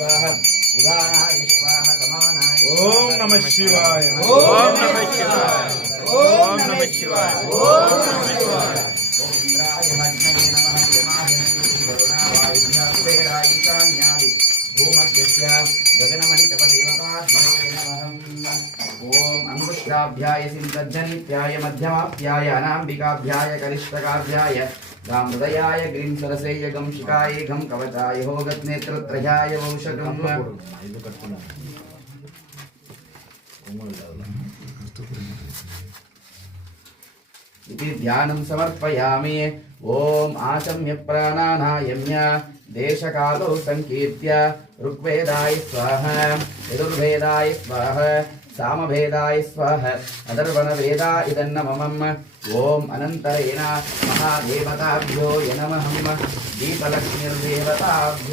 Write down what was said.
स्वाहा उदानाय स्वाहा समानाय ओम नमः शिवाय ओम नमः शिवाय ओम नमः शिवाय ओम नमः शिवाय ओम इंद्राय हग्नये नमः यमाय नमः वरुणावायुभ्यां ईशान्यादि भूमध्यस्य गगनमहितपदेवतात्मने नमः ओम अंगुष्ठाभ्याय सिंहजनित्याय मध्यमाभ्याय अनाम्बिकाभ्याय कनिष्ठकाभ्याय गामृदयाय ग्रीं सरसेय गं शिकाय गं कवचाय होगत्नेत्रत्रयाय वंशगं इति ध्यानं समर्पयामि। ओम आचम्य प्राणानायम्य देशकालो संकीर्त्य ऋग्वेदाय स्वाहा यजुर्वेदाय स्वाहा सामवेदाय स्वाहा अथर्वणवेदा इदन्नममम् ओम अनन्तरेण महादेवताभ्यो नमः दीपलक्ष्मीर्देवताभ्यो